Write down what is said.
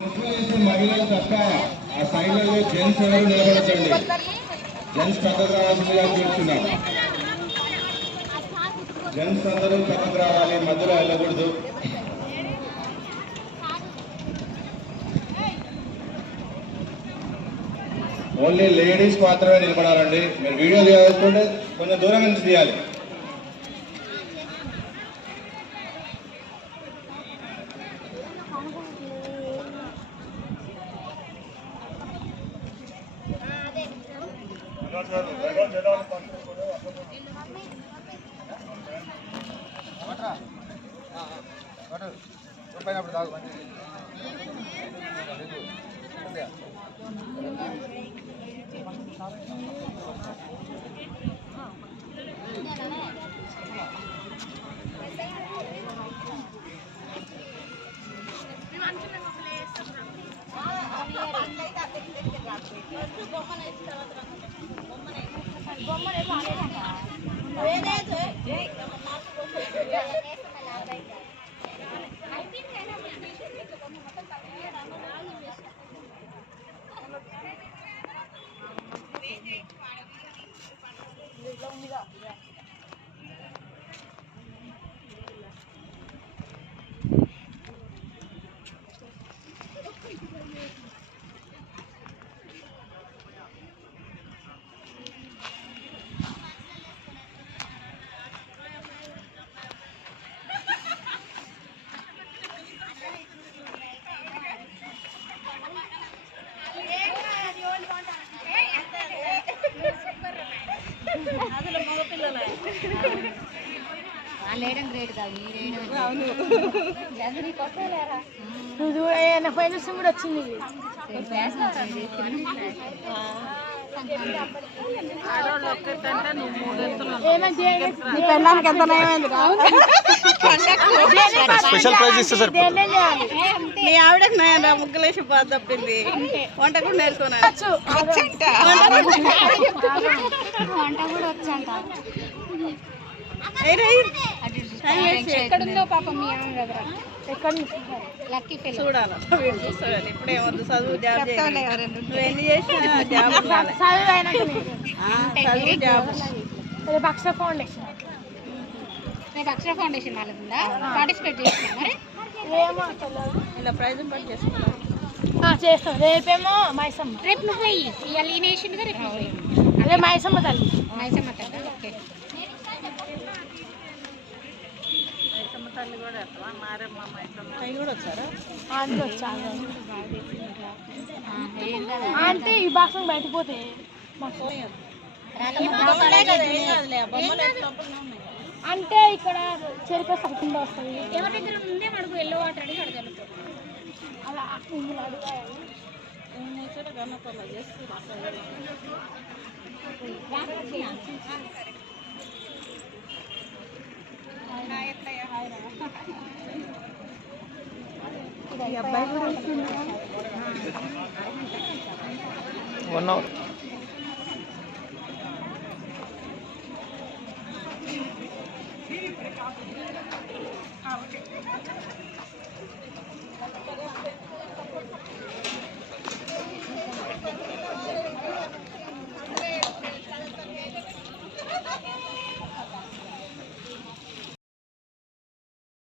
మహిళలు తప్ప ఆ సైడ్లలో జెంట్స్ ఎవరు నిలబడకండి. జెంట్స్ పక్కకు రావాల్సిందిగా కూర్చున్నాం. జెంట్స్ అందరూ పక్కకు రావాలి, మధ్యలో వెళ్ళకూడదు. ఓన్లీ లేడీస్ మాత్రమే నిలబడాలండి. మీరు వీడియో తీసుకుంటే కొంచెం దూరం నుంచి తీయాలి. ఫైనల్స్ కూడా వచ్చింది. స్పెషల్ ప్రైజ్ ఇస్తే సార్ మీ ఆవిడకి నా ముగ్గులేసి బాధ తప్పింది. వంట కూడా నేర్చుకున్నాను. ఎక్కడుందో పాపం మీ ఆమె దగ్గర లక్కీ చూడాలి. ఇప్పుడే వద్దు, చదువు జాబ్ నువ్వు ఎన్ని చేసినా జాబ్ చదువు జాబ్. అక్షర ఫౌండేషన్ అక్షర ఫౌండేషన్ వాళ్ళకుందా పార్టిసిపేట్ చేస్తున్నా మరి ఇలా ప్రైజ్ పని చేసుకున్నాను. చేస్తాం. రేపేమో మైసమ్మ. రేపు నువ్వు పోయి ఇవాళ ఈ నేషన్గా రేపు నువ్వు పోయి అదే మైసమ్మ తల్లి. మైసమ్మ తల్లి. ఓకే తల్లి కూడా మారమ్మ మైసమ్మ అవి కూడా వచ్చారా? అందులో వచ్చారు అంటే ఈ బాక్స్ బయటకు పోతే అంటే ఇక్కడ చెరుకు సరికుండా వస్తుంది. ఎవరి దగ్గర ముందే అడుగు ఎల్లో వాటర్ అడిగి అడగలు అలా అబ్బాయి కూడా వస్తుంది. 1 hour.